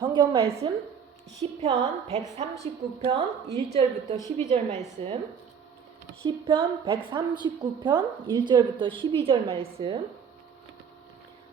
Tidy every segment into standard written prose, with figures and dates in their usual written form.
성경 말씀 시편 139편 1절부터 12절 말씀. 시편 139편 1절부터 12절 말씀.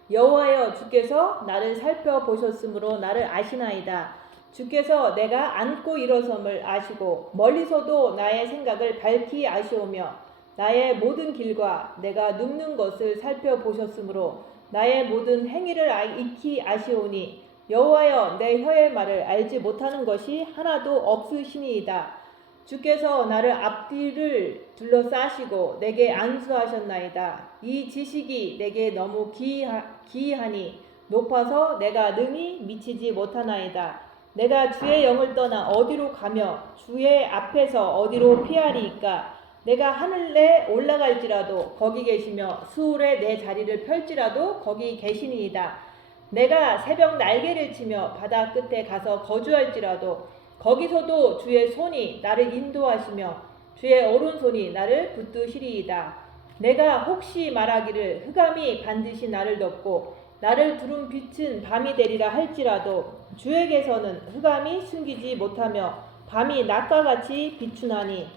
여호와여, 주께서 나를 살펴보셨으므로 나를 아시나이다. 주께서 내가 앉고 일어섬을 아시고 멀리서도 나의 생각을 밝히 아시오며 나의 모든 길과 내가 눕는 것을 살펴보셨으므로 나의 모든 행위를 익히 아시오니 여호와여, 내 혀의 말을 알지 못하는 것이 하나도 없으시니이다. 주께서 나를 앞뒤를 둘러싸시고 내게 안수하셨나이다. 이 지식이 내게 너무 기이하니 높아서 내가 능히 미치지 못하나이다. 내가 주의 영을 떠나 어디로 가며 주의 앞에서 어디로 피하리이까. 내가 하늘에 올라갈지라도 거기 계시며 수월에 내 자리를 펼지라도 거기 계시니이다. 내가 새벽 날개를 치며 바다 끝에 가서 거주할지라도 거기서도 주의 손이 나를 인도하시며 주의 오른손이 나를 붙드시리이다. 내가 혹시 말하기를 흑암이 반드시 나를 덮고 나를 두른 빛은 밤이 되리라 할지라도 주에게서는 흑암이 숨기지 못하며 밤이 낮과 같이 비추나니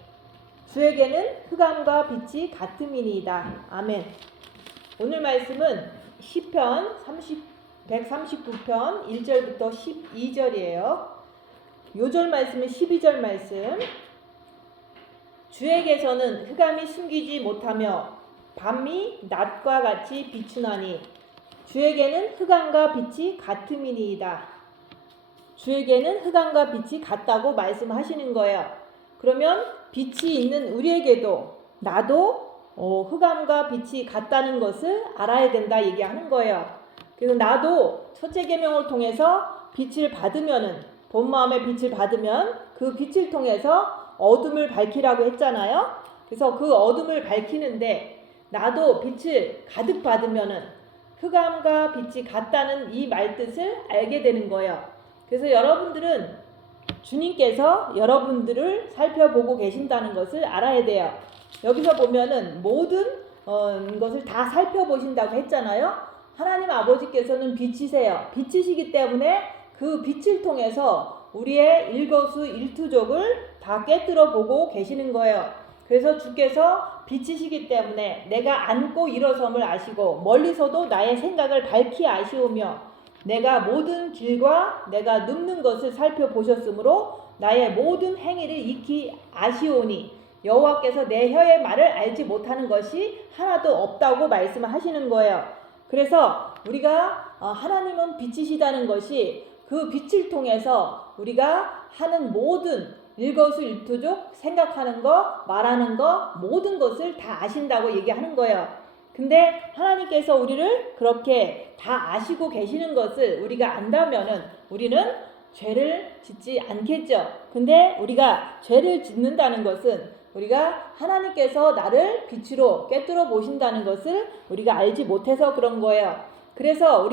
주에게는 흑암과 빛이 같음이니이다. 아멘. 오늘 말씀은 시편 139편 1절부터 12절이에요. 요절 말씀은 12절 말씀. 주에게서는 흑암이 숨기지 못하며 밤이 낮과 같이 비추나니 주에게는 흑암과 빛이 같음이니이다. 주에게는 흑암과 빛이 같다고 말씀하시는 거예요. 그러면 빛이 있는 우리에게도 나도 흑암과 빛이 같다는 것을 알아야 된다 얘기하는 거예요. 그래서 나도 첫째 계명을 통해서 빛을 받으면은 본 마음의 빛을 받으면 그 빛을 통해서 어둠을 밝히라고 했잖아요. 그래서 그 어둠을 밝히는데 나도 빛을 가득 받으면은 흑암과 빛이 같다는 이 말뜻을 알게 되는 거예요. 그래서 여러분들은 주님께서 여러분들을 살펴보고 계신다는 것을 알아야 돼요. 여기서 보면은 모든 것을 다 살펴보신다고 했잖아요. 하나님 아버지께서는 빛이세요. 빛이시기 때문에 그 빛을 통해서 우리의 일거수일투족을 다 꿰뚫어 보고 계시는 거예요. 그래서 주께서 빛이시기 때문에 내가 앉고 일어섬을 아시고 멀리서도 나의 생각을 밝히 아시오며 내가 모든 길과 내가 눕는 것을 살펴보셨으므로 나의 모든 행위를 익히 아시오니 여호와께서 내 혀의 말을 알지 못하는 것이 하나도 없다고 말씀하시는 거예요. 그래서 우리가 하나님은 빛이시다는 것이 그 빛을 통해서 우리가 하는 모든 일거수일투족 생각하는 거, 말하는 거, 모든 것을 다 아신다고 얘기하는 거예요. 근데 하나님께서 우리를 그렇게 다 아시고 계시는 것을 우리가 안다면은 우리는 죄를 짓지 않겠죠. 근데 우리가 죄를 짓는다는 것은 우리가 하나님께서 나를 빛으로 꿰뚫어 보신다는 것을 우리가 알지 못해서 그런 거예요. 그래서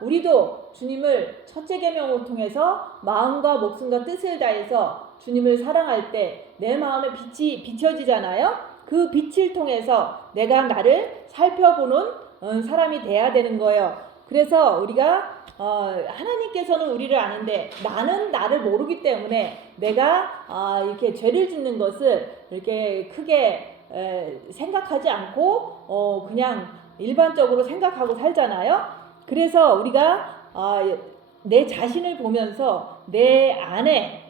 우리도 주님을 첫째 계명을 통해서 마음과 목숨과 뜻을 다해서 주님을 사랑할 때 내 마음에 빛이 비춰지잖아요. 그 빛을 통해서 내가 나를 살펴보는 사람이 돼야 되는 거예요. 그래서 우리가 하나님께서는 우리를 아는데 나는 나를 모르기 때문에 내가 이렇게 죄를 짓는 것을 이렇게 크게 생각하지 않고 그냥 일반적으로 생각하고 살잖아요. 그래서 우리가 내 자신을 보면서 내 안에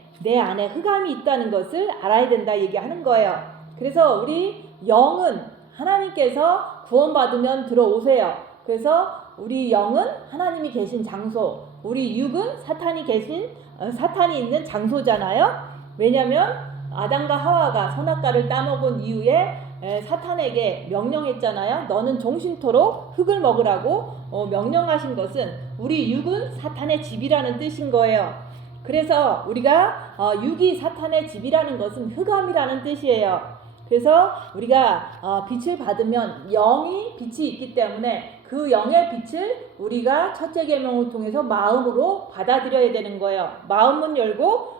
흑암이 있다는 것을 알아야 된다 얘기하는 거예요. 그래서 우리 영은 하나님께서 구원받으면 들어오세요. 그래서 우리 영은 하나님이 계신 장소, 우리 육은 사탄이 있는 장소잖아요. 왜냐하면 아담과 하와가 선악과를 따먹은 이후에 사탄에게 명령했잖아요. 너는 종신토록 흙을 먹으라고 명령하신 것은 우리 육은 사탄의 집이라는 뜻인 거예요. 그래서 우리가 육이 사탄의 집이라는 것은 흑암이라는 뜻이에요. 그래서 우리가 빛을 받으면 영이 빛이 있기 때문에 그 영의 빛을 우리가 첫째 계명을 통해서 마음으로 받아들여야 되는 거예요. 마음문 열고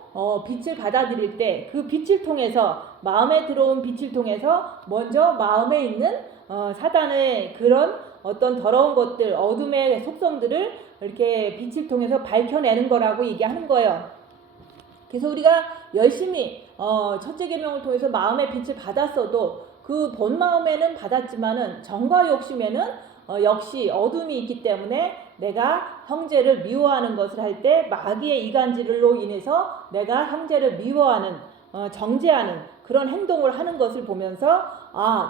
빛을 받아들일 때 그 빛을 통해서 마음에 들어온 빛을 통해서 먼저 마음에 있는 사단의 그런 어떤 더러운 것들, 어둠의 속성들을 이렇게 빛을 통해서 밝혀내는 거라고 얘기하는 거예요. 그래서 우리가 열심히 첫째 계명을 통해서 마음의 빛을 받았어도 그 본 마음에는 받았지만은 정과 욕심에는 역시 어둠이 있기 때문에 내가 형제를 미워하는 것을 할 때 마귀의 이간질로 인해서 내가 형제를 미워하는 정죄하는 그런 행동을 하는 것을 보면서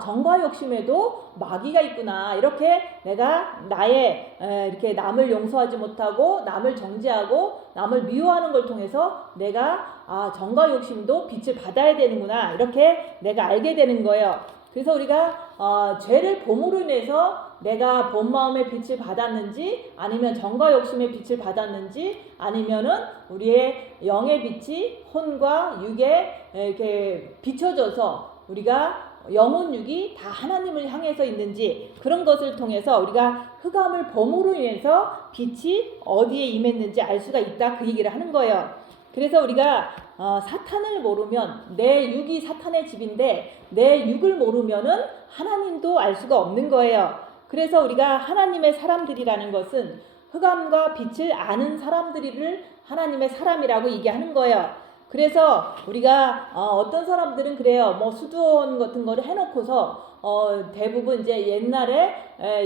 정과 욕심에도 마귀가 있구나. 이렇게 내가 나의 이렇게 남을 용서하지 못하고 남을 정죄하고 남을 미워하는 걸 통해서 내가 정과 욕심도 빛을 받아야 되는구나. 이렇게 내가 알게 되는 거예요. 그래서 우리가 죄를 범으로 인해서 내가 본 마음의 빛을 받았는지 아니면 정과 욕심의 빛을 받았는지 아니면은 우리의 영의 빛이 혼과 육에 이렇게 비춰져서 우리가 영혼 육이 다 하나님을 향해서 있는지 그런 것을 통해서 우리가 흑암을 범으로 인해서 빛이 어디에 임했는지 알 수가 있다 그 얘기를 하는 거예요. 그래서 우리가 사탄을 모르면 내 육이 사탄의 집인데 내 육을 모르면은 하나님도 알 수가 없는 거예요. 그래서 우리가 하나님의 사람들이라는 것은 흑암과 빛을 아는 사람들을 하나님의 사람이라고 얘기하는 거예요. 그래서 우리가 어떤 사람들은 그래요. 뭐 수도원 같은 거를 해놓고서 대부분 이제 옛날에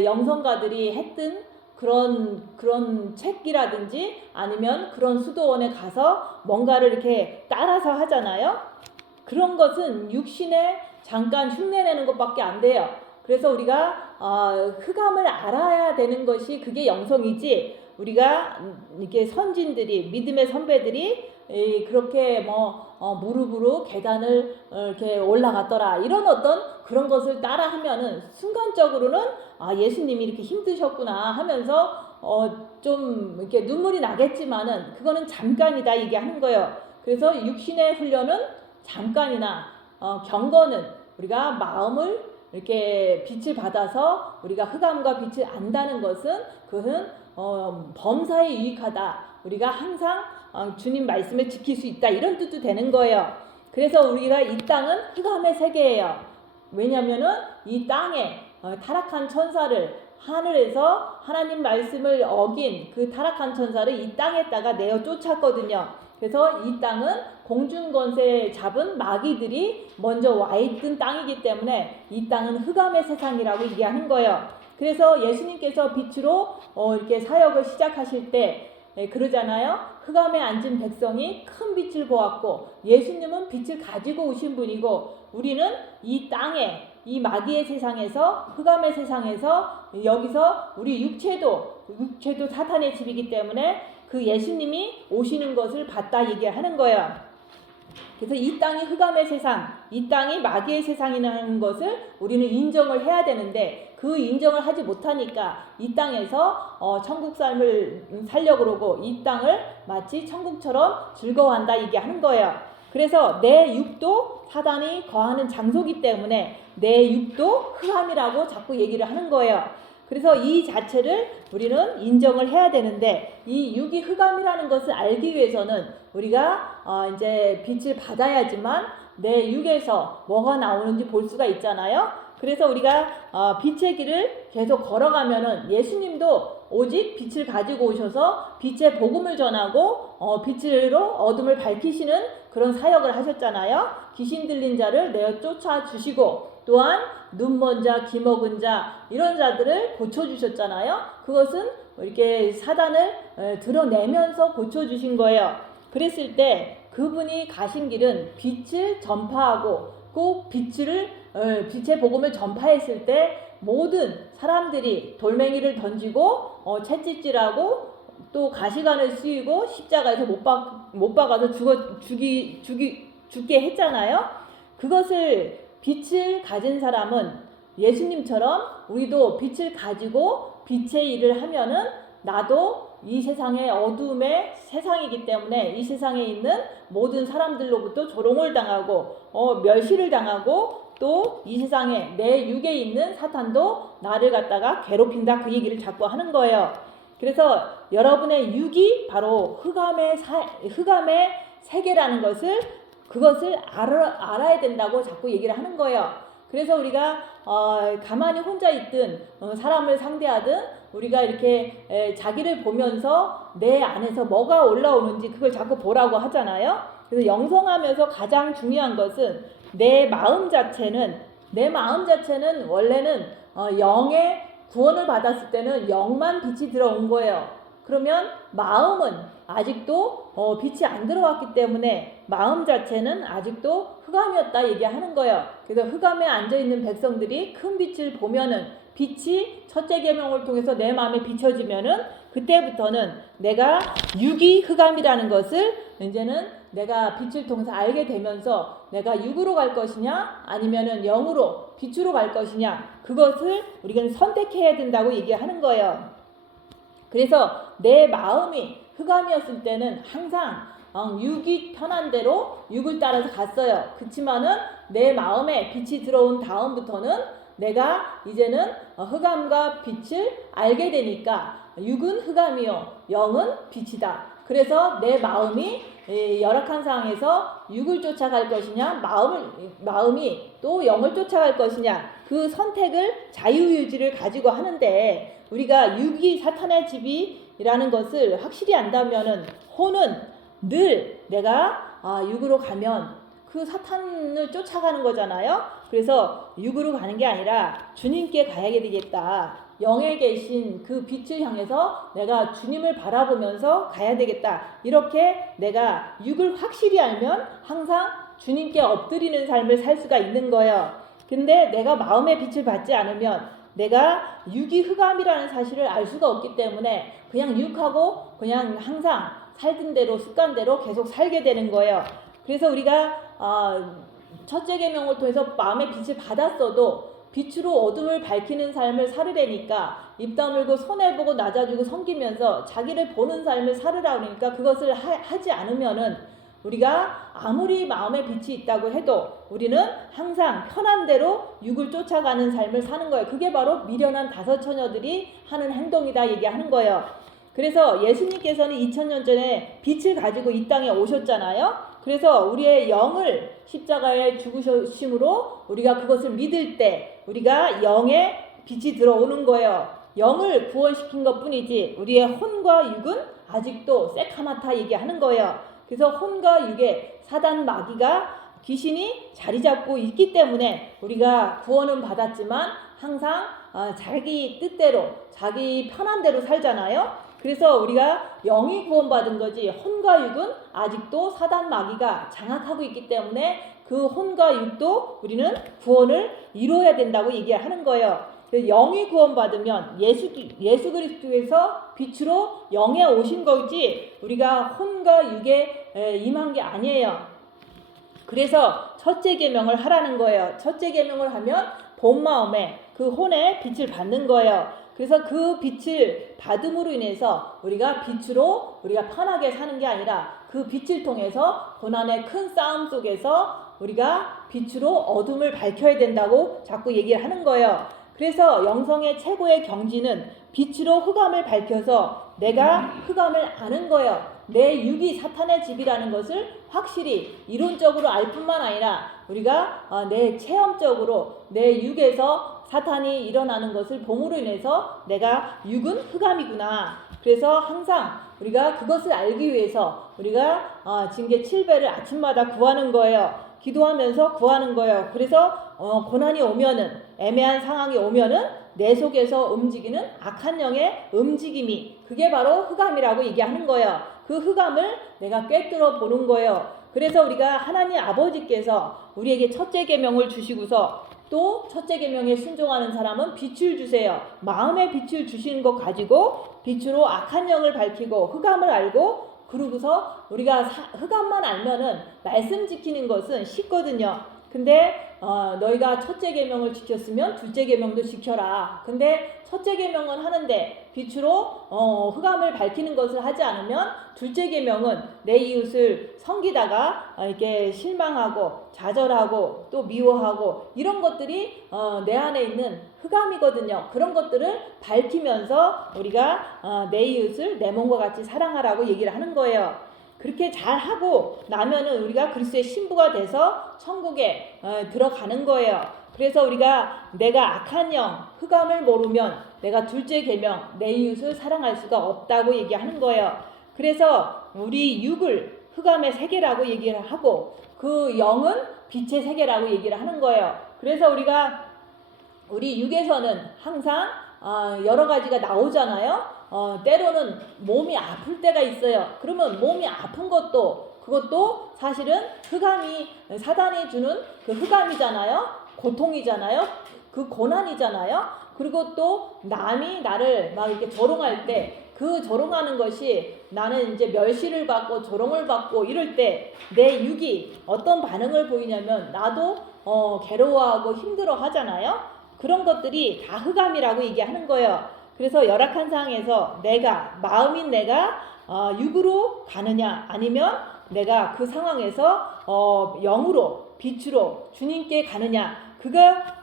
영성가들이 했던 그런 책이라든지 아니면 그런 수도원에 가서 뭔가를 이렇게 따라서 하잖아요. 그런 것은 육신에 잠깐 흉내내는 것밖에 안 돼요. 그래서 우리가 흑암을 알아야 되는 것이 그게 영성이지 우리가 이렇게 선진들이 믿음의 선배들이 그렇게 무릎으로 계단을 이렇게 올라갔더라 이런 어떤 그런 것을 따라 하면은 순간적으로는 예수님이 이렇게 힘드셨구나 하면서 좀 이렇게 눈물이 나겠지만은 그거는 잠깐이다 얘기하는 거예요. 그래서 육신의 훈련은 잠깐이나 경건은 우리가 마음을 이렇게 빛을 받아서 우리가 흑암과 빛을 안다는 것은 그것은 범사에 유익하다. 우리가 항상 주님 말씀을 지킬 수 있다. 이런 뜻도 되는 거예요. 그래서 우리가 이 땅은 흑암의 세계예요. 왜냐하면은 이 땅에 타락한 천사를 하늘에서 하나님 말씀을 어긴 그 타락한 천사를 이 땅에다가 내어 쫓았거든요. 그래서 이 땅은 공중권세 잡은 마귀들이 먼저 와있던 땅이기 때문에 이 땅은 흑암의 세상이라고 얘기하는 거예요. 그래서 예수님께서 빛으로 이렇게 사역을 시작하실 때 그러잖아요. 흑암에 앉은 백성이 큰 빛을 보았고 예수님은 빛을 가지고 오신 분이고 우리는 이 땅에 이 마귀의 세상에서 흑암의 세상에서 여기서 우리 육체도 사탄의 집이기 때문에 그 예수님이 오시는 것을 봤다 얘기하는 거예요. 그래서 이 땅이 흑암의 세상, 이 땅이 마귀의 세상이라는 것을 우리는 인정을 해야 되는데 그 인정을 하지 못하니까 이 땅에서 천국 삶을 살려고 그러고 이 땅을 마치 천국처럼 즐거워한다 얘기하는 거예요. 그래서 내 육도 사단이 거하는 장소이기 때문에 내 육도 흑암이라고 자꾸 얘기를 하는 거예요. 그래서 이 자체를 우리는 인정을 해야 되는데 이 육이 흑암이라는 것을 알기 위해서는 우리가 이제 빛을 받아야지만 내 육에서 뭐가 나오는지 볼 수가 있잖아요. 그래서 우리가 빛의 길을 계속 걸어가면은 예수님도 오직 빛을 가지고 오셔서 빛의 복음을 전하고 빛으로 어둠을 밝히시는 그런 사역을 하셨잖아요. 귀신 들린 자를 내어 쫓아 주시고 또한 눈먼 자, 귀먹은 자 이런 자들을 고쳐주셨잖아요. 그것은 이렇게 사단을 드러내면서 고쳐주신 거예요. 그랬을 때 그분이 가신 길은 빛을 전파하고 꼭 빛의 복음을 전파했을 때 모든 사람들이 돌멩이를 던지고 채찍질하고 또 가시관을 씌우고 십자가에서 못 박아서 죽게 했잖아요. 그것을 빛을 가진 사람은 예수님처럼 우리도 빛을 가지고 빛의 일을 하면은 나도 이 세상의 어둠의 세상이기 때문에 이 세상에 있는 모든 사람들로부터 조롱을 당하고 멸시를 당하고 또 이 세상에 내 육에 있는 사탄도 나를 갖다가 괴롭힌다 그 얘기를 자꾸 하는 거예요. 그래서 여러분의 육이 바로 흑암의 세계라는 것을 그것을 알아야 된다고 자꾸 얘기를 하는 거예요. 그래서 우리가 가만히 혼자 있든 사람을 상대하든 우리가 이렇게 자기를 보면서 내 안에서 뭐가 올라오는지 그걸 자꾸 보라고 하잖아요. 그래서 영성하면서 가장 중요한 것은 내 마음 자체는 원래는 영의 구원을 받았을 때는 영만 빛이 들어온 거예요. 그러면 마음은 아직도 빛이 안 들어왔기 때문에 마음 자체는 아직도 흑암이었다 얘기하는 거예요. 그래서 흑암에 앉아있는 백성들이 큰 빛을 보면은 빛이 첫째 계명을 통해서 내 마음에 비춰지면은 그때부터는 내가 육이 흑암이라는 것을 이제는 내가 빛을 통해서 알게 되면서 내가 육으로 갈 것이냐 아니면은 영으로 빛으로 갈 것이냐 그것을 우리가 선택해야 된다고 얘기하는 거예요. 그래서 내 마음이 흑암이었을 때는 항상 육이 편한 대로 육을 따라서 갔어요. 그렇지만은 내 마음에 빛이 들어온 다음부터는 내가 이제는 흑암과 빛을 알게 되니까 육은 흑암이요 영은 빛이다. 그래서 내 마음이 열악한 상황에서 육을 쫓아갈 것이냐 마음이 또 영을 쫓아갈 것이냐 그 선택을 자유의지를 가지고 하는데 우리가 육이 사탄의 집이라는 것을 확실히 안다면은 혼은 늘 내가 육으로 가면 그 사탄을 쫓아가는 거잖아요. 그래서 육으로 가는 게 아니라 주님께 가야 되겠다. 영에 계신 그 빛을 향해서 내가 주님을 바라보면서 가야 되겠다. 이렇게 내가 육을 확실히 알면 항상 주님께 엎드리는 삶을 살 수가 있는 거예요. 근데 내가 마음의 빛을 받지 않으면 내가 육이 흑암이라는 사실을 알 수가 없기 때문에 그냥 육하고 그냥 항상 살던 대로 습관대로 계속 살게 되는 거예요. 그래서 우리가 첫째 계명을 통해서 마음의 빛을 받았어도 빛으로 어둠을 밝히는 삶을 살으려니까 입 다물고 손해보고 낮아지고 섬기면서 자기를 보는 삶을 살으라 그러니까 그것을 하지 않으면은 우리가 아무리 마음에 빛이 있다고 해도 우리는 항상 편한 대로 육을 쫓아가는 삶을 사는 거예요. 그게 바로 미련한 다섯 처녀들이 하는 행동이다 얘기하는 거예요. 그래서 예수님께서는 2000년 전에 빛을 가지고 이 땅에 오셨잖아요. 그래서 우리의 영을 십자가에 죽으심으로 우리가 그것을 믿을 때 우리가 영의 빛이 들어오는 거예요. 영을 구원시킨 것뿐이지 우리의 혼과 육은 아직도 새카맣다 얘기하는 거예요. 그래서 혼과 육에 사단 마귀가 귀신이 자리 잡고 있기 때문에 우리가 구원은 받았지만 항상 자기 뜻대로 자기 편한 대로 살잖아요. 그래서 우리가 영이 구원받은 거지 혼과 육은 아직도 사단 마귀가 장악하고 있기 때문에 그 혼과 육도 우리는 구원을 이루어야 된다고 얘기하는 거예요. 영이 구원받으면 예수 그리스도에서 빛으로 영에 오신 거지 우리가 혼과 육에 임한 게 아니에요. 그래서 첫째 계명을 하라는 거예요. 첫째 계명을 하면 본 마음에 그 혼에 빛을 받는 거예요. 그래서 그 빛을 받음으로 인해서 우리가 빛으로 우리가 편하게 사는 게 아니라 그 빛을 통해서 고난의 큰 싸움 속에서 우리가 빛으로 어둠을 밝혀야 된다고 자꾸 얘기를 하는 거예요. 그래서 영성의 최고의 경지는 빛으로 흑암을 밝혀서 내가 흑암을 아는 거예요. 내 육이 사탄의 집이라는 것을 확실히 이론적으로 알 뿐만 아니라 우리가 내 체험적으로 내 육에서 사탄이 일어나는 것을 봄으로 인해서 내가 육은 흑암이구나. 그래서 항상 우리가 그것을 알기 위해서 우리가 징계 7배를 아침마다 구하는 거예요. 기도하면서 구하는 거예요. 그래서 고난이 오면은 애매한 상황이 오면은 내 속에서 움직이는 악한 영의 움직임이 그게 바로 흑암이라고 얘기하는 거예요. 그 흑암을 내가 꿰뚫어 보는 거예요. 그래서 우리가 하나님 아버지께서 우리에게 첫째 계명을 주시고서 또 첫째 계명에 순종하는 사람은 빛을 주세요. 마음의 빛을 주시는 것 가지고 빛으로 악한 영을 밝히고 흑암을 알고 그러고서 우리가 흑암만 알면은 말씀 지키는 것은 쉽거든요. 근데 너희가 첫째 계명을 지켰으면 둘째 계명도 지켜라. 근데 첫째 계명은 하는데 빛으로 흑암을 밝히는 것을 하지 않으면 둘째 계명은 내 이웃을 섬기다가 이렇게 실망하고 좌절하고 또 미워하고 이런 것들이 내 안에 있는 흑암이거든요. 그런 것들을 밝히면서 우리가 내 이웃을 내 몸과 같이 사랑하라고 얘기를 하는 거예요. 그렇게 잘하고 나면은 우리가 그리스도의 신부가 돼서 천국에 들어가는 거예요. 그래서 우리가 내가 악한 영, 흑암을 모르면 내가 둘째 계명, 내 이웃을 사랑할 수가 없다고 얘기하는 거예요. 그래서 우리 육을 흑암의 세계라고 얘기를 하고 그 영은 빛의 세계라고 얘기를 하는 거예요. 그래서 우리 육에서는 항상 여러 가지가 나오잖아요. 때로는 몸이 아플 때가 있어요. 그러면 몸이 아픈 그것도 사실은 흑암이 사단이 주는 그 흑암이잖아요. 고통이잖아요. 그 고난이잖아요. 그리고 또 남이 나를 막 이렇게 조롱할 때 그 조롱하는 것이 나는 이제 멸시를 받고 조롱을 받고 이럴 때 내 육이 어떤 반응을 보이냐면 나도 괴로워하고 힘들어 하잖아요. 그런 것들이 다 흑암이라고 얘기하는 거예요. 그래서 열악한 상황에서 마음인 내가 육으로 가느냐 아니면 내가 그 상황에서 영으로 빛으로 주님께 가느냐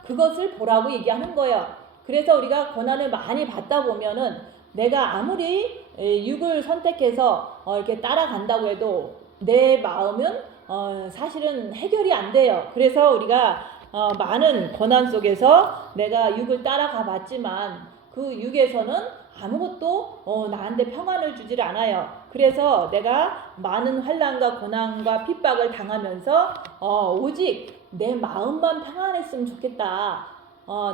그것을 보라고 얘기하는 거예요. 그래서 우리가 고난을 많이 받다 보면은 내가 아무리 육을 선택해서 이렇게 따라간다고 해도 내 마음은 사실은 해결이 안 돼요. 그래서 우리가 많은 고난 속에서 내가 육을 따라가 봤지만 그 육에서는 아무것도 나한테 평안을 주질 않아요. 그래서 내가 많은 환난과 고난과 핍박을 당하면서 오직 내 마음만 평안했으면 좋겠다.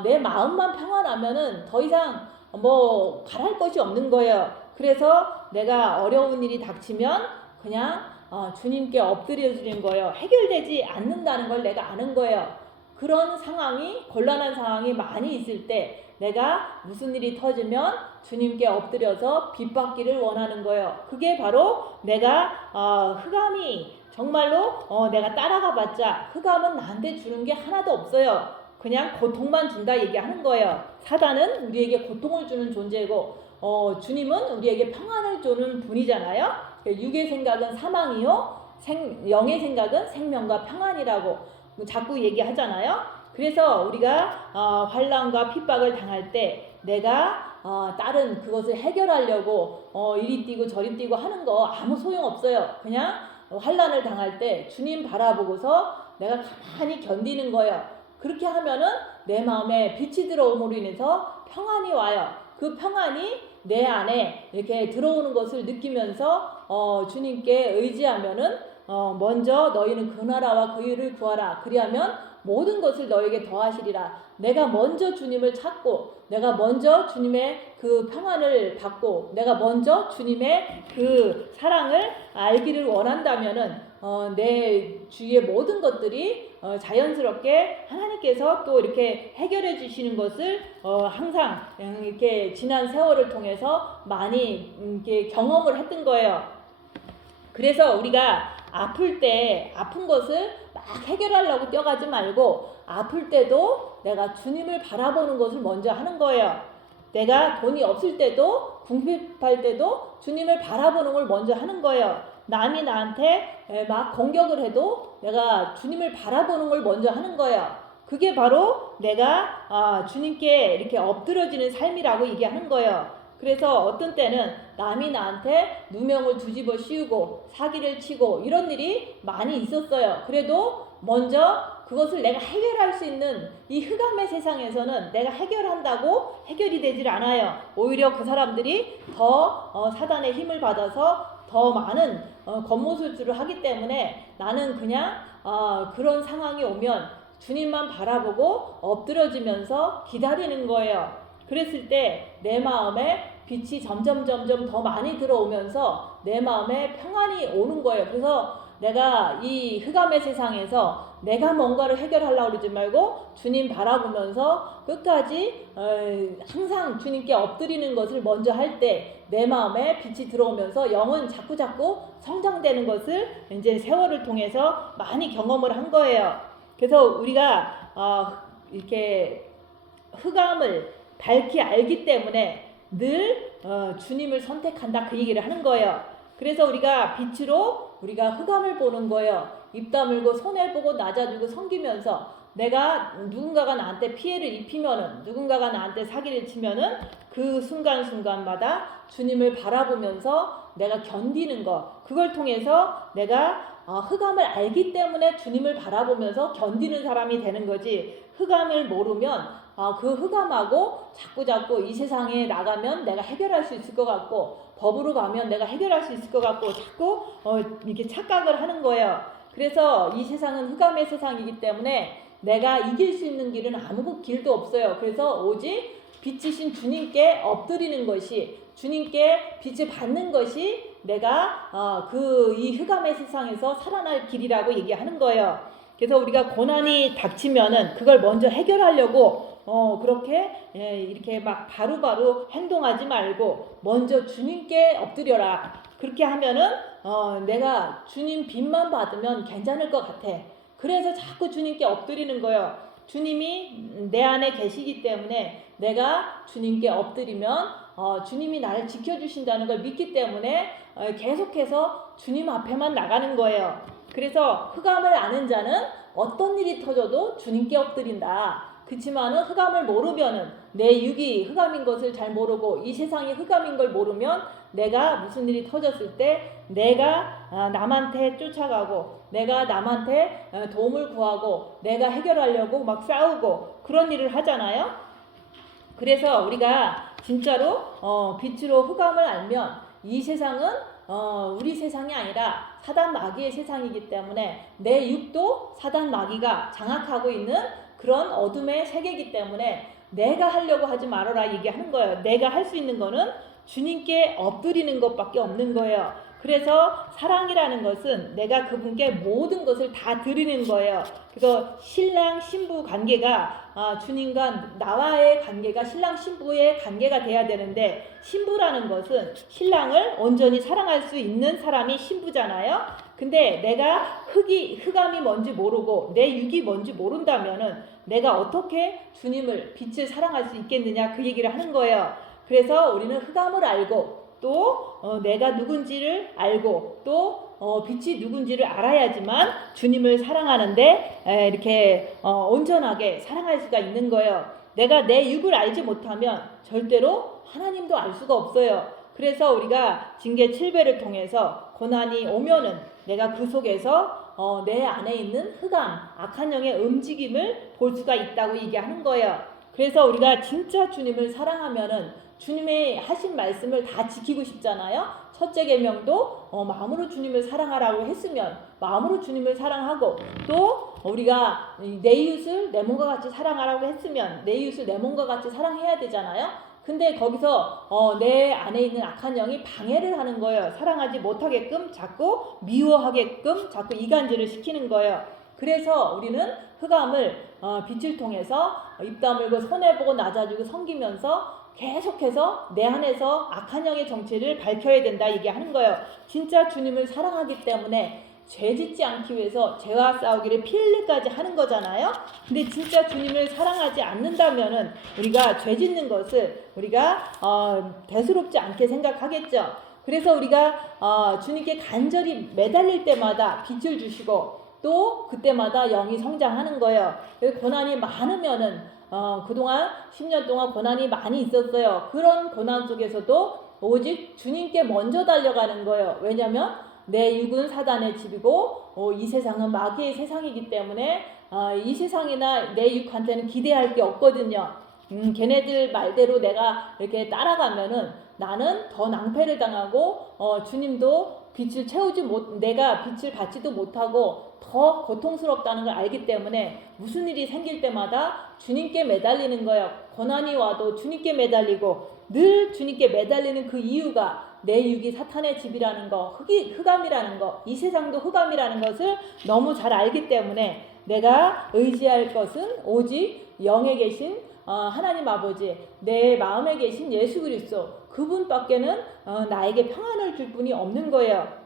내 마음만 평안하면은 더 이상 바랄 것이 없는 거예요. 그래서 내가 어려운 일이 닥치면 그냥 주님께 엎드려 드리는 거예요. 해결되지 않는다는 걸 내가 아는 거예요. 그런 상황이 곤란한 상황이 많이 있을 때 내가 무슨 일이 터지면 주님께 엎드려서 빚받기를 원하는 거예요. 그게 바로 내가 흑암이 정말로 내가 따라가 봤자 흑암은 나한테 주는 게 하나도 없어요. 그냥 고통만 준다 얘기하는 거예요. 사단은 우리에게 고통을 주는 존재고 주님은 우리에게 평안을 주는 분이잖아요. 육의 생각은 사망이요 영의 생각은 생명과 평안이라고 자꾸 얘기하잖아요. 그래서 우리가 환난과 핍박을 당할 때 내가 다른 그것을 해결하려고 이리 뛰고 저리 뛰고 하는 거 아무 소용없어요. 그냥 환난을 당할 때 주님 바라보고서 내가 가만히 견디는 거예요. 그렇게 하면은 내 마음에 빛이 들어옴으로 인해서 평안이 와요. 그 평안이 내 안에 이렇게 들어오는 것을 느끼면서 주님께 의지하면은 먼저 너희는 그 나라와 그 일을 구하라. 그리하면 모든 것을 너에게 더하시리라. 내가 먼저 주님을 찾고 내가 먼저 주님의 그 평안을 받고 내가 먼저 주님의 그 사랑을 알기를 원한다면은 내 주위의 모든 것들이 자연스럽게 하나님께서 또 이렇게 해결해 주시는 것을 항상 이렇게 지난 세월을 통해서 많이 이렇게 경험을 했던 거예요. 그래서 우리가 아플 때 아픈 것을 막 해결하려고 뛰어가지 말고 아플 때도 내가 주님을 바라보는 것을 먼저 하는 거예요. 내가 돈이 없을 때도 궁핍할 때도 주님을 바라보는 걸 먼저 하는 거예요. 남이 나한테 막 공격을 해도 내가 주님을 바라보는 걸 먼저 하는 거예요. 그게 바로 내가 주님께 이렇게 엎드려지는 삶이라고 얘기하는 거예요. 그래서 어떤 때는 남이 나한테 누명을 뒤집어 씌우고 사기를 치고 이런 일이 많이 있었어요. 그래도 먼저 그것을 내가 해결할 수 있는 이 흑암의 세상에서는 내가 해결한다고 해결이 되질 않아요. 오히려 그 사람들이 더 사단의 힘을 받아서 더 많은 겉모술주를 하기 때문에 나는 그냥 그런 상황이 오면 주님만 바라보고 엎드려지면서 기다리는 거예요. 그랬을 때 내 마음에 빛이 점점 더 많이 들어오면서 내 마음에 평안이 오는 거예요. 그래서 내가 이 흑암의 세상에서 내가 뭔가를 해결하려고 그러지 말고 주님 바라보면서 끝까지 항상 주님께 엎드리는 것을 먼저 할 때 내 마음에 빛이 들어오면서 영은 자꾸 성장되는 것을 이제 세월을 통해서 많이 경험을 한 거예요. 그래서 우리가 이렇게 흑암을 밝히 알기 때문에 늘 주님을 선택한다 그 얘기를 하는 거예요. 그래서 우리가 빛으로 우리가 흑암을 보는 거예요. 입 다물고 손해 보고 낮아지고 섬기면서 내가 누군가가 나한테 피해를 입히면은, 누군가가 나한테 사기를 치면은 그 순간순간마다 주님을 바라보면서 내가 견디는 거, 그걸 통해서 내가 흑암을 알기 때문에 주님을 바라보면서 견디는 사람이 되는 거지. 흑암을 모르면 그 흑암하고 자꾸 이 세상에 나가면 내가 해결할 수 있을 것 같고, 법으로 가면 내가 해결할 수 있을 것 같고 자꾸 이렇게 착각을 하는 거예요. 그래서 이 세상은 흑암의 세상이기 때문에 내가 이길 수 있는 길은 아무 길도 없어요. 그래서 오직 빛이신 주님께 엎드리는 것이, 주님께 빛을 받는 것이 내가 이 흑암의 세상에서 살아날 길이라고 얘기하는 거예요. 그래서 우리가 고난이 닥치면은 그걸 먼저 해결하려고 그렇게 이렇게 막 바로바로 행동하지 말고 먼저 주님께 엎드려라. 그렇게 하면은 내가 주님 빛만 받으면 괜찮을 것 같아. 그래서 자꾸 주님께 엎드리는 거예요. 주님이 내 안에 계시기 때문에 내가 주님께 엎드리면 주님이 나를 지켜주신다는 걸 믿기 때문에 계속해서 주님 앞에만 나가는 거예요. 그래서 흑암을 아는 자는 어떤 일이 터져도 주님께 엎드린다. 그렇지만은 흑암을 모르면은, 내 육이 흑암인 것을 잘 모르고 이 세상이 흑암인 걸 모르면 내가 무슨 일이 터졌을 때 내가 남한테 쫓아가고, 내가 남한테 도움을 구하고, 내가 해결하려고 막 싸우고 그런 일을 하잖아요. 그래서 우리가 진짜로 빛으로 흑암을 알면 이 세상은 우리 세상이 아니라 사단 마귀의 세상이기 때문에 내 육도 사단 마귀가 장악하고 있는 그런 어둠의 세계이기 때문에 내가 하려고 하지 말아라 얘기하는 거예요. 내가 할 수 있는 거는 주님께 엎드리는 것밖에 없는 거예요. 그래서 사랑이라는 것은 내가 그분께 모든 것을 다 드리는 거예요. 그래서 신랑 신부 관계가 주님과 나와의 관계가 신랑 신부의 관계가 돼야 되는데, 신부라는 것은 신랑을 온전히 사랑할 수 있는 사람이 신부잖아요. 근데 내가 흑암이 뭔지 모르고 내 육이 뭔지 모른다면은 내가 어떻게 주님을, 빛을 사랑할 수 있겠느냐, 그 얘기를 하는 거예요. 그래서 우리는 흑암을 알고 또 내가 누군지를 알고 또 빛이 누군지를 알아야지만 주님을 사랑하는데 이렇게 온전하게 사랑할 수가 있는 거예요. 내가 내 육을 알지 못하면 절대로 하나님도 알 수가 없어요. 그래서 우리가 징계 7배를 통해서 고난이 오면은 내가 그 속에서 내 안에 있는 흑암, 악한 영의 움직임을 볼 수가 있다고 얘기하는 거예요. 그래서 우리가 진짜 주님을 사랑하면은 주님의 하신 말씀을 다 지키고 싶잖아요. 첫째 계명도 마음으로 주님을 사랑하라고 했으면 마음으로 주님을 사랑하고, 또 우리가 내 이웃을 내 몸과 같이 사랑하라고 했으면 내 이웃을 내 몸과 같이 사랑해야 되잖아요. 근데 거기서 내 안에 있는 악한 영이 방해를 하는 거예요. 사랑하지 못하게끔, 자꾸 미워하게끔 자꾸 이간질을 시키는 거예요. 그래서 우리는 흑암을 빛을 통해서 입 다물고 손해보고 낮아지고 섬기면서 계속해서 내 안에서 악한 영의 정체를 밝혀야 된다 얘기하는 거예요. 진짜 주님을 사랑하기 때문에 죄 짓지 않기 위해서 죄와 싸우기를 피 흘리까지 하는 거잖아요. 근데 진짜 주님을 사랑하지 않는다면은 우리가 죄 짓는 것을 우리가 대수롭지 않게 생각하겠죠. 그래서 우리가 주님께 간절히 매달릴 때마다 빛을 주시고 또 그때마다 영이 성장하는 거예요. 고난이 많으면은 그동안 10년 동안 고난이 많이 있었어요. 그런 고난 속에서도 오직 주님께 먼저 달려가는 거예요. 왜냐하면 내 육은 사단의 집이고 이 세상은 마귀의 세상이기 때문에 이 세상이나 내 육한테는 기대할 게 없거든요. 걔네들 말대로 내가 이렇게 따라가면은 나는 더 낭패를 당하고 주님도 빛을 채우지 못, 내가 빛을 받지도 못하고 더 고통스럽다는 걸 알기 때문에 무슨 일이 생길 때마다 주님께 매달리는 거예요. 고난이 와도 주님께 매달리고, 늘 주님께 매달리는 그 이유가 내 육이 사탄의 집이라는 거, 흑암이라는 거, 이 세상도 흑암이라는 것을 너무 잘 알기 때문에 내가 의지할 것은 오직 영에 계신 하나님 아버지, 내 마음에 계신 예수 그리스도, 그분밖에는 나에게 평안을 줄 분이 없는 거예요.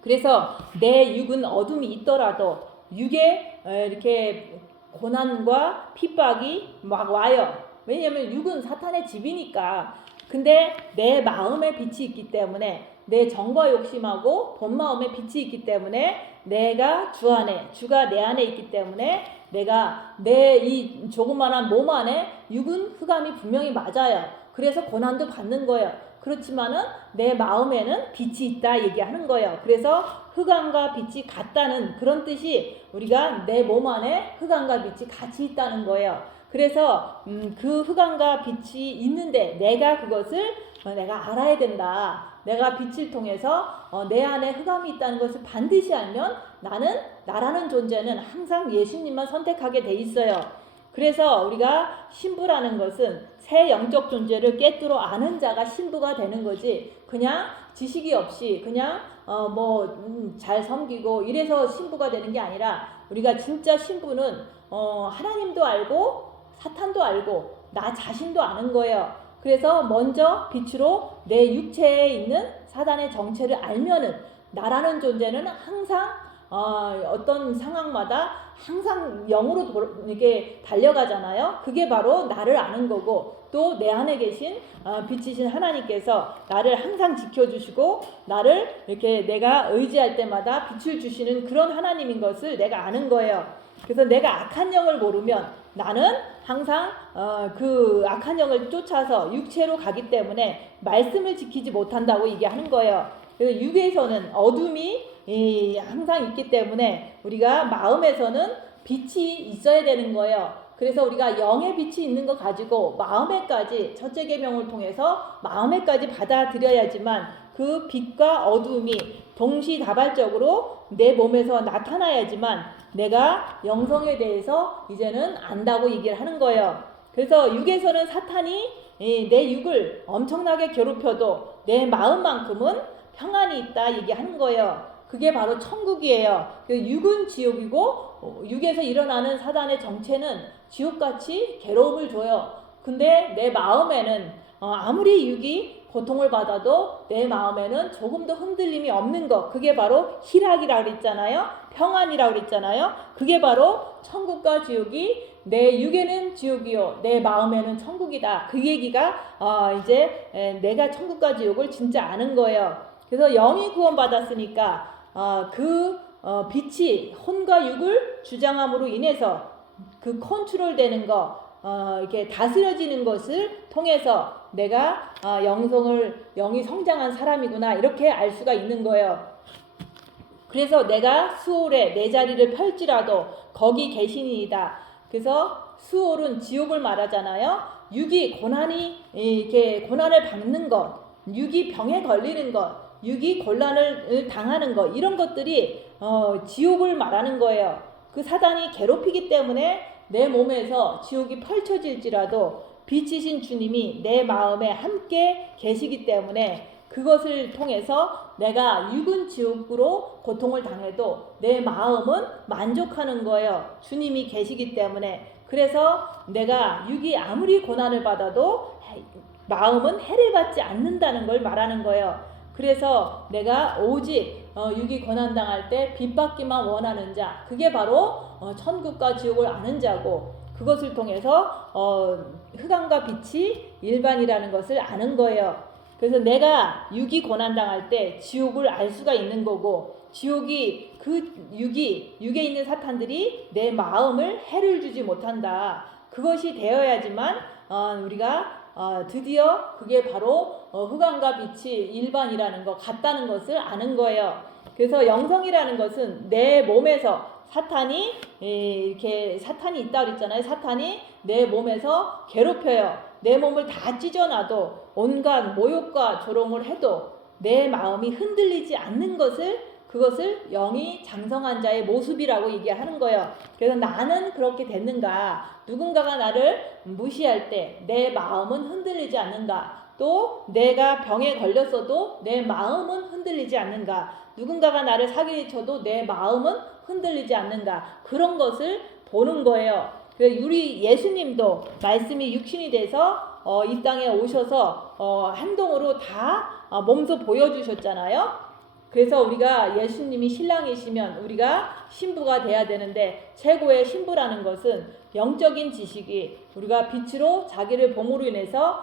그래서 내 육은 어둠이 있더라도 육에 이렇게 고난과 핍박이 막 와요. 왜냐하면 육은 사탄의 집이니까. 근데 내 마음에 빛이 있기 때문에 내 정과 욕심하고 본 마음에 빛이 있기 때문에 내가 주 안에, 주가 내 안에 있기 때문에 내가 내 이 조그만한 몸 안에 육은 흑암이 분명히 맞아요. 그래서 고난도 받는 거예요. 그렇지만은 내 마음에는 빛이 있다 얘기하는 거예요. 그래서 흑암과 빛이 같다는 그런 뜻이 우리가 내 몸 안에 흑암과 빛이 같이 있다는 거예요. 그래서 그 흑암과 빛이 있는데 내가 그것을 내가 알아야 된다. 내가 빛을 통해서 내 안에 흑암이 있다는 것을 반드시 알면 나는 나라는 존재는 항상 예수님만 선택하게 돼 있어요. 그래서 우리가 신부라는 것은 새 영적 존재를 꿰뚫어 아는 자가 신부가 되는 거지, 그냥 지식이 없이 그냥 잘 섬기고 이래서 신부가 되는 게 아니라, 우리가 진짜 신부는 하나님도 알고 사탄도 알고 나 자신도 아는 거예요. 그래서 먼저 빛으로 내 육체에 있는 사단의 정체를 알면은 나라는 존재는 항상 어떤 상황마다 항상 영으로 이렇게 달려가잖아요. 그게 바로 나를 아는 거고, 또 내 안에 계신 빛이신 하나님께서 나를 항상 지켜주시고 나를 이렇게 내가 의지할 때마다 빛을 주시는 그런 하나님인 것을 내가 아는 거예요. 그래서 내가 악한 영을 모르면 나는 항상 그 악한 영을 쫓아서 육체로 가기 때문에 말씀을 지키지 못한다고 얘기하는 거예요. 그래서 육에서는 어둠이 항상 있기 때문에 우리가 마음에서는 빛이 있어야 되는 거예요. 그래서 우리가 영의 빛이 있는 거 가지고 마음에까지 첫째 계명을 통해서 마음에까지 받아들여야지만 그 빛과 어둠이 동시다발적으로 내 몸에서 나타나야지만 내가 영성에 대해서 이제는 안다고 얘기를 하는 거예요. 그래서 육에서는 사탄이 내 육을 엄청나게 괴롭혀도 내 마음만큼은 평안이 있다 얘기하는 거예요. 그게 바로 천국이에요. 육은 지옥이고 육에서 일어나는 사단의 정체는 지옥같이 괴로움을 줘요. 근데 내 마음에는 아무리 육이 고통을 받아도 내 마음에는 조금도 흔들림이 없는 것, 그게 바로 희락이라고 그랬잖아요. 평안이라고 그랬잖아요. 그게 바로 천국과 지옥이 내 육에는 지옥이요 내 마음에는 천국이다. 그 얘기가 이제 내가 천국과 지옥을 진짜 아는 거예요. 그래서 영이 구원받았으니까 빛이 혼과 육을 주장함으로 인해서 그 컨트롤되는 거, 이렇게 다스려지는 것을 통해서 내가 영이 성장한 사람이구나 이렇게 알 수가 있는 거예요. 그래서 내가 수월에 내 자리를 펼지라도 거기 계시니이다. 그래서 수월은 지옥을 말하잖아요. 육이 이렇게 고난을 받는 것, 육이 병에 걸리는 것, 육이 곤란을 당하는 것, 이런 것들이 지옥을 말하는 거예요. 그 사단이 괴롭히기 때문에 내 몸에서 지옥이 펼쳐질지라도 빛이신 주님이 내 마음에 함께 계시기 때문에 그것을 통해서 내가 육은 지옥으로 고통을 당해도 내 마음은 만족하는 거예요. 주님이 계시기 때문에. 그래서 내가 육이 아무리 고난을 받아도 마음은 해를 받지 않는다는 걸 말하는 거예요. 그래서 내가 오직 육이 고난당할 때 빛받기만 원하는 자, 그게 바로 천국과 지옥을 아는 자고, 그것을 통해서 흑암과 빛이 일반이라는 것을 아는 거예요. 그래서 내가 육이 고난당할 때 지옥을 알 수가 있는 거고, 지옥이 육에 있는 사탄들이 내 마음을 해를 주지 못한다. 그것이 되어야지만 우리가 드디어 그게 바로 흑암과 빛이 일반이라는 것 같다는 것을 아는 거예요. 그래서 영성이라는 것은 내 몸에서 사탄이 있다고 그랬잖아요. 사탄이 내 몸에서 괴롭혀요. 내 몸을 다 찢어놔도 온갖 모욕과 조롱을 해도 내 마음이 흔들리지 않는 그것을 영이 장성한 자의 모습이라고 얘기하는 거예요. 그래서 나는 그렇게 됐는가? 누군가가 나를 무시할 때 내 마음은 흔들리지 않는가? 또 내가 병에 걸렸어도 내 마음은 흔들리지 않는가? 누군가가 나를 사기를 쳐도 내 마음은 흔들리지 않는가? 그런 것을 보는 거예요. 우리 예수님도 말씀이 육신이 돼서 이 땅에 오셔서 행동으로 다 몸소 보여주셨잖아요. 그래서 우리가 예수님이 신랑이시면 우리가 신부가 돼야 되는데, 최고의 신부라는 것은 영적인 지식이, 우리가 빛으로 자기를 봄으로 인해서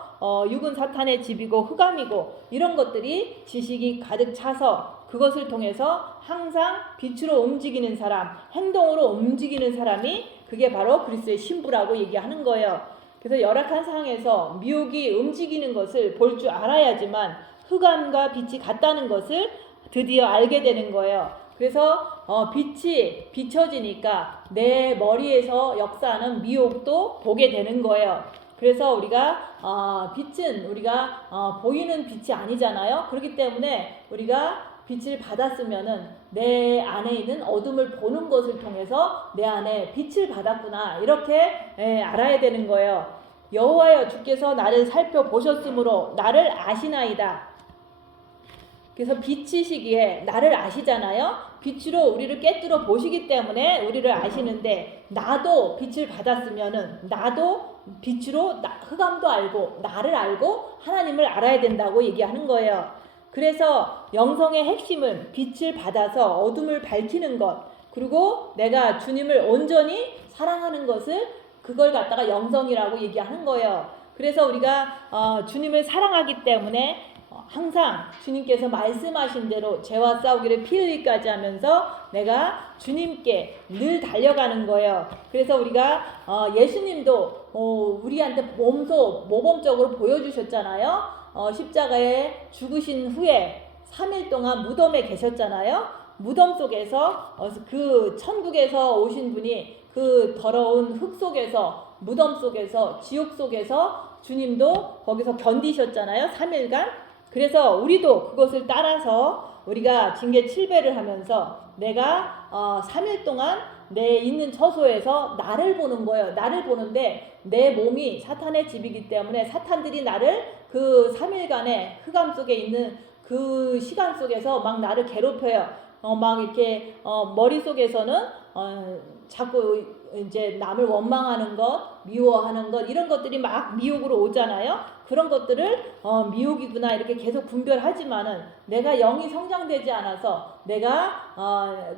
육은 사탄의 집이고 흑암이고 이런 것들이 지식이 가득 차서 그것을 통해서 항상 빛으로 움직이는 사람, 행동으로 움직이는 사람이, 그게 바로 그리스도의 신부라고 얘기하는 거예요. 그래서 열악한 상황에서 미혹이 움직이는 것을 볼 줄 알아야지만 흑암과 빛이 같다는 것을 드디어 알게 되는 거예요. 그래서 빛이 비춰지니까 내 머리에서 역사하는 미혹도 보게 되는 거예요. 그래서 우리가 빛은 우리가 보이는 빛이 아니잖아요. 그렇기 때문에 우리가 빛을 받았으면은 내 안에 있는 어둠을 보는 것을 통해서 내 안에 빛을 받았구나, 이렇게 알아야 되는 거예요. 여호와여, 주께서 나를 살펴보셨으므로 나를 아시나이다. 그래서 빛이시기에 나를 아시잖아요. 빛으로 우리를 꿰뚫어 보시기 때문에 우리를 아시는데, 나도 빛을 받았으면은 나도 빛으로 흑암도 알고 나를 알고 하나님을 알아야 된다고 얘기하는 거예요. 그래서 영성의 핵심은 빛을 받아서 어둠을 밝히는 것, 그리고 내가 주님을 온전히 사랑하는 것을, 그걸 갖다가 영성이라고 얘기하는 거예요. 그래서 우리가 주님을 사랑하기 때문에 항상 주님께서 말씀하신 대로 죄와 싸우기를 피 흘리기까지 하면서 내가 주님께 늘 달려가는 거예요. 그래서 우리가 예수님도 우리한테 모범적으로 보여주셨잖아요. 십자가에 죽으신 후에 3일 동안 무덤에 계셨잖아요. 무덤 속에서 그 천국에서 오신 분이 그 더러운 흙 속에서, 무덤 속에서, 지옥 속에서 주님도 거기서 견디셨잖아요. 3일간. 그래서 우리도 그것을 따라서 우리가 징계 7배를 하면서 내가 3일 동안 내 있는 처소에서 나를 보는 거예요. 나를 보는데 내 몸이 사탄의 집이기 때문에 사탄들이 나를 그 3일간의 흑암 속에 있는 그 시간 속에서 막 나를 괴롭혀요. 막 이렇게 머릿속에서는 자꾸 이제 남을 원망하는 것, 미워하는 것, 이런 것들이 막 미혹으로 오잖아요. 그런 것들을 미혹이구나 이렇게 계속 분별하지만은 내가 영이 성장되지 않아서 내가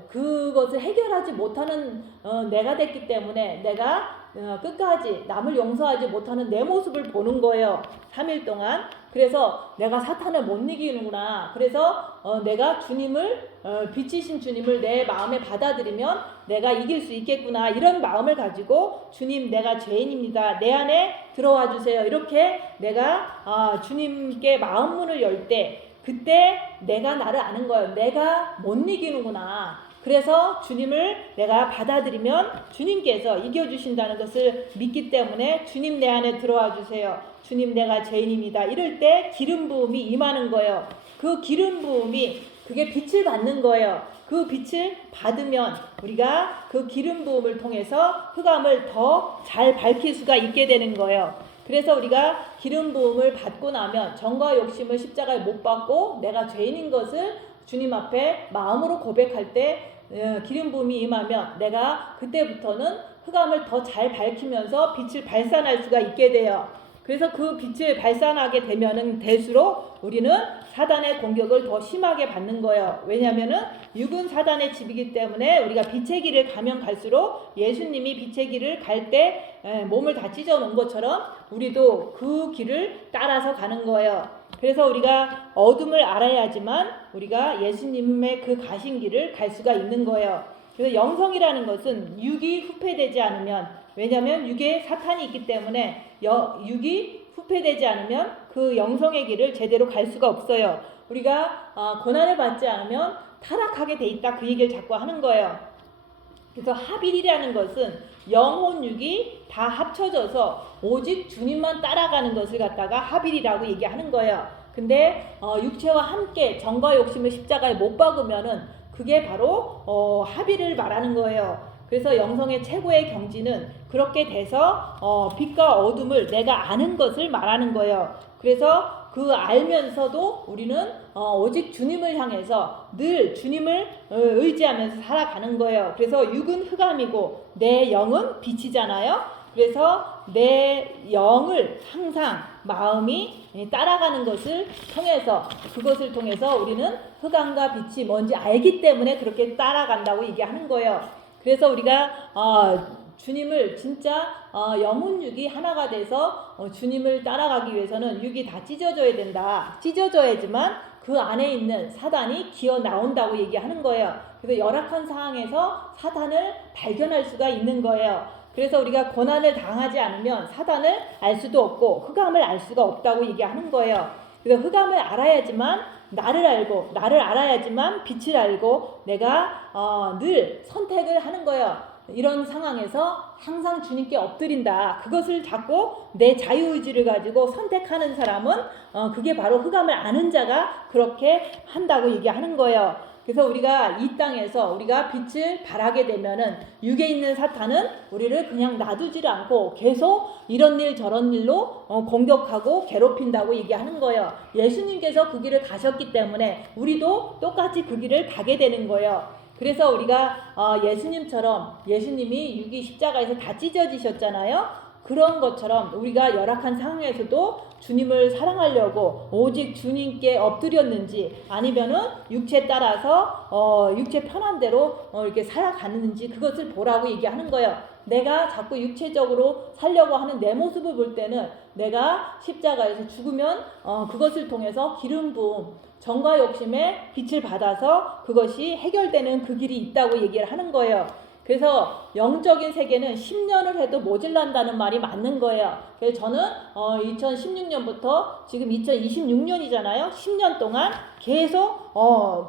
그것을 해결하지 못하는 내가 됐기 때문에 내가 끝까지 남을 용서하지 못하는 내 모습을 보는 거예요. 3일 동안. 그래서 내가 사탄을 못 이기는구나. 그래서 내가 주님을, 빛이신 주님을 내 마음에 받아들이면 내가 이길 수 있겠구나, 이런 마음을 가지고 주님, 내가 죄인입니다, 내 안에 들어와 주세요, 이렇게 내가 주님께 마음문을 열 때, 그때 내가 나를 아는 거예요. 내가 못 이기는구나. 그래서 주님을 내가 받아들이면 주님께서 이겨주신다는 것을 믿기 때문에 주님, 내 안에 들어와 주세요, 주님, 내가 죄인입니다, 이럴 때 기름 부음이 임하는 거예요. 그 기름 부음이, 그게 빛을 받는 거예요. 그 빛을 받으면 우리가 그 기름 부음을 통해서 흑암을 더 잘 밝힐 수가 있게 되는 거예요. 그래서 우리가 기름 부음을 받고 나면 정과 욕심을 십자가에 못 박고 내가 죄인인 것을 주님 앞에 마음으로 고백할 때 기름 부음이 임하면 내가 그때부터는 흑암을 더 잘 밝히면서 빛을 발산할 수가 있게 돼요. 그래서 그 빛을 발산하게 되면은 될수록 우리는 사단의 공격을 더 심하게 받는 거예요. 왜냐하면은 육은 사단의 집이기 때문에 우리가 빛의 길을 가면 갈수록, 예수님이 빛의 길을 갈 때 몸을 다 찢어 놓은 것처럼 우리도 그 길을 따라서 가는 거예요. 그래서 우리가 어둠을 알아야지만 우리가 예수님의 그 가신 길을 갈 수가 있는 거예요. 그래서 영성이라는 것은 육이 후패되지 않으면, 왜냐하면 육에 사탄이 있기 때문에 육이 후패되지 않으면 그 영성의 길을 제대로 갈 수가 없어요. 우리가 고난을 받지 않으면 타락하게 돼 있다, 그 얘기를 자꾸 하는 거예요. 그래서 합일이라는 것은 영혼 육이 다 합쳐져서 오직 주님만 따라가는 것을 갖다가 합일이라고 얘기하는 거예요. 근데 육체와 함께 정과 욕심을 십자가에 못 박으면은 그게 바로 합일을 말하는 거예요. 그래서 영성의 최고의 경지는 그렇게 돼서 빛과 어둠을 내가 아는 것을 말하는 거예요. 그래서 그 알면서도 우리는 오직 주님을 향해서 늘 주님을 의지하면서 살아가는 거예요. 그래서 육은 흑암이고 내 영은 빛이잖아요. 그래서 내 영을 항상 마음이 따라가는 것을 통해서 그것을 통해서 우리는 흑암과 빛이 뭔지 알기 때문에 그렇게 따라간다고 얘기하는 거예요. 그래서 우리가 주님을 진짜 영혼육이 하나가 돼서 주님을 따라가기 위해서는 육이 다 찢어져야 된다. 찢어져야지만 그 안에 있는 사단이 기어 나온다고 얘기하는 거예요. 그래서 열악한 상황에서 사단을 발견할 수가 있는 거예요. 그래서 우리가 고난을 당하지 않으면 사단을 알 수도 없고 흑암을 알 수가 없다고 얘기하는 거예요. 그래서 흑암을 알아야지만 나를 알고, 나를 알아야지만 빛을 알고 내가 늘 선택을 하는 거예요. 이런 상황에서 항상 주님께 엎드린다. 그것을 자꾸 내 자유의지를 가지고 선택하는 사람은 그게 바로 흑암을 아는 자가 그렇게 한다고 얘기하는 거예요. 그래서 우리가 이 땅에서 우리가 빛을 발하게 되면은 육에 있는 사탄은 우리를 그냥 놔두지를 않고 계속 이런 일 저런 일로 공격하고 괴롭힌다고 얘기하는 거예요. 예수님께서 그 길을 가셨기 때문에 우리도 똑같이 그 길을 가게 되는 거예요. 그래서 우리가 예수님처럼 예수님이 육이 십자가에서 다 찢어지셨잖아요. 그런 것처럼 우리가 열악한 상황에서도 주님을 사랑하려고 오직 주님께 엎드렸는지 아니면은 육체 따라서 육체 편한 대로 이렇게 살아가는지 그것을 보라고 얘기하는 거예요. 내가 자꾸 육체적으로 살려고 하는 내 모습을 볼 때는 내가 십자가에서 죽으면 그것을 통해서 기름 부음 정과 욕심의 빛을 받아서 그것이 해결되는 그 길이 있다고 얘기를 하는 거예요. 그래서 영적인 세계는 10년을 해도 모질란다는 말이 맞는 거예요. 그래서 저는 2016년부터 지금 2026년이잖아요. 10년 동안 계속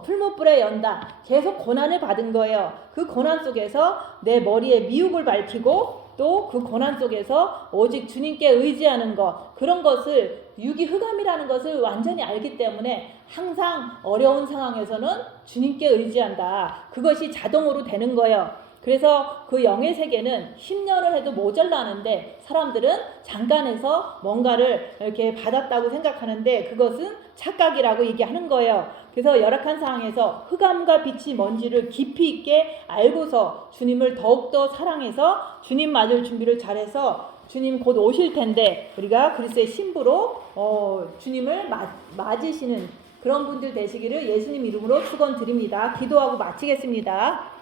풀무불에 연다. 계속 고난을 받은 거예요. 그 고난 속에서 내 머리에 미혹을 밝히고 또 그 고난 속에서 오직 주님께 의지하는 것, 그런 것을 육이 흑암이라는 것을 완전히 알기 때문에 항상 어려운 상황에서는 주님께 의지한다. 그것이 자동으로 되는 거예요. 그래서 그 영의 세계는 10년을 해도 모자라는데 사람들은 잠깐에서 뭔가를 이렇게 받았다고 생각하는데 그것은 착각이라고 얘기하는 거예요. 그래서 열악한 상황에서 흑암과 빛이 뭔지를 깊이 있게 알고서 주님을 더욱더 사랑해서 주님 맞을 준비를 잘해서 주님 곧 오실 텐데 우리가 그리스도의 신부로 주님을 맞으시는 그런 분들 되시기를 예수님 이름으로 축원드립니다. 기도하고 마치겠습니다.